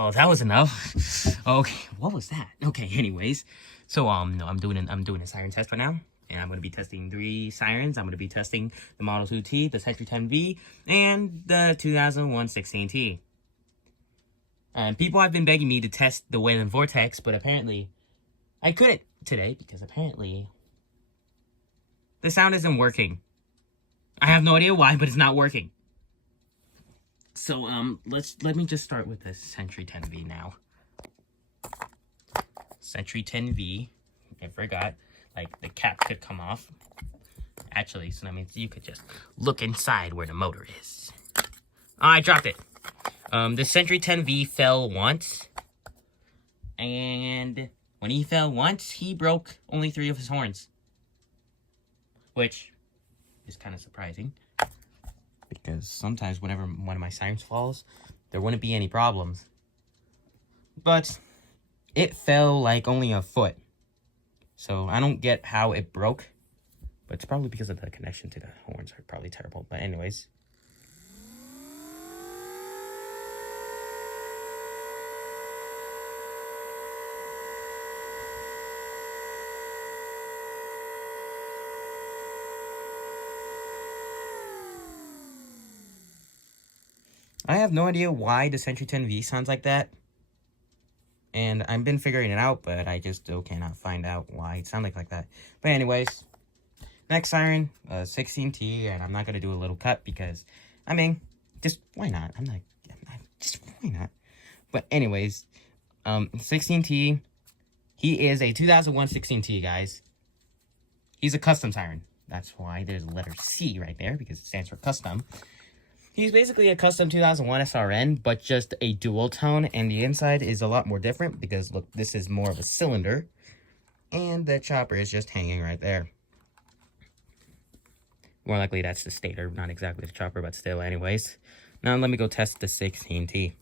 well, that was enough. Okay, what was that? Okay, anyways. So, no, I'm doing a siren test right now. And I'm going to be testing 3 sirens. I'm going to be testing the Model 2T, the Sentry 10V, and the 2001 16T. And people have been begging me to test the Wayland Vortex, but apparently I couldn't today because apparently the sound isn't working. I have no idea why, but it's not working. So, let me just start with the Sentry 10V now. Sentry 10V, I forgot, like, the cap could come off. Actually, so that means you could just look inside where the motor is. Oh, I dropped it. The Sentry 10V fell once. And when he fell once, he broke only 3 of his horns. Which is kind of surprising. Because sometimes whenever one of my sirens falls, there wouldn't be any problems. But it fell like only a foot. So I don't get how it broke. But it's probably because of the connection to the horns are probably terrible. But anyways. I have no idea why the Sentry 10V sounds like that. And I've been figuring it out, but I just still cannot find out why it sounds like that. But anyways, next siren, 16T, and I'm not going to do a little cut because, I mean, just why not? Just why not? But anyways, 16T, he is a 2001 16T, guys. He's a custom siren. That's why there's a letter C right there, because it stands for custom. He's basically a custom 2001 SRN, but just a dual tone, and the inside is a lot more different because, look, this is more of a cylinder, and the chopper is just hanging right there. More likely that's the stator, not exactly the chopper, but still, anyways. Now let me go test the 16T.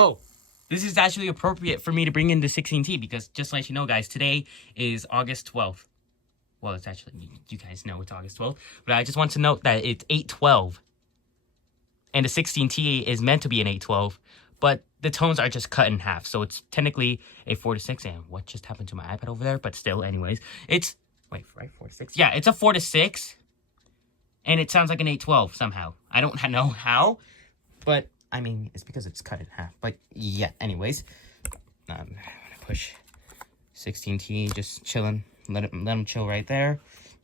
Oh, this is actually appropriate for me to bring in the 16T because just to let you know, guys, today is August 12th. Well, it's actually, you guys know it's August 12th, but I just want to note that it's 8/12. And the 16T is meant to be an 8/12, but the tones are just cut in half. So it's technically a 4/6. And what just happened to my iPad over there? But still, anyways, it's, wait, right, 4/6? Yeah, it's a 4/6. And it sounds like an 8/12 somehow. I don't know how, but I mean, it's because it's cut in half. But yeah, anyways, I'm gonna push 16T, just chilling. Let him chill right there.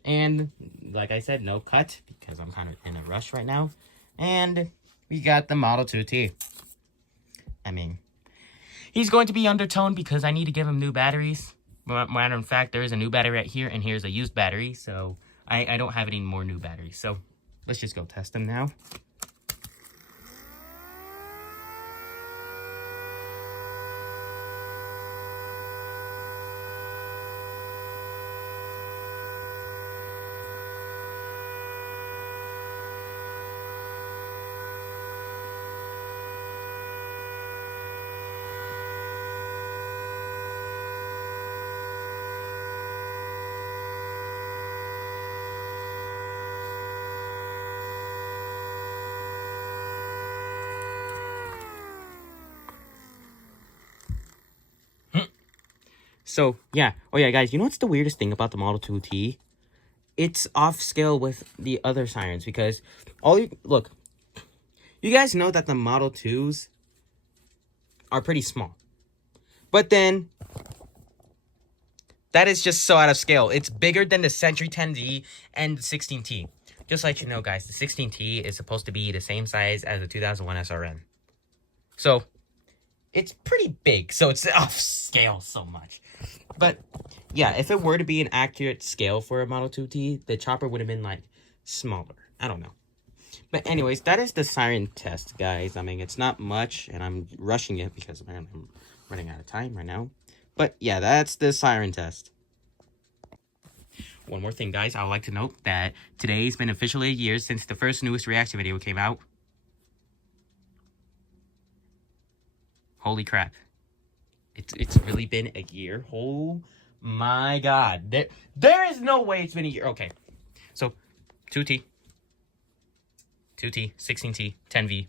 And like I said, no cut because I'm kind of in a rush right now. And we got the Model 2T. I mean, he's going to be undertoned because I need to give him new batteries. Matter of fact, there is a new battery right here, and here's a used battery. So I don't have any more new batteries. So let's just go test them now. So, yeah. Oh, yeah, guys, you know what's the weirdest thing about the Model 2T? It's off scale with the other sirens because look, you guys know that the Model 2s are pretty small. But then, that is just so out of scale. It's bigger than the Sentry 10V and the 16T. Just to let you know, guys, the 16T is supposed to be the same size as the 2001 SRN. So, it's pretty big, so it's off scale so much. But, yeah, if it were to be an accurate scale for a Model 2T, the chopper would have been, like, smaller. I don't know. But anyways, that is the siren test, guys. I mean, it's not much, and I'm rushing it because apparently I'm running out of time right now. But, yeah, that's the siren test. one more thing, guys. I would like to note that today's been officially a year since the first newest reaction video came out. Holy crap. It's really been a year. Oh my god. There is no way it's been a year. Okay. So, 2T, 16T, 10V,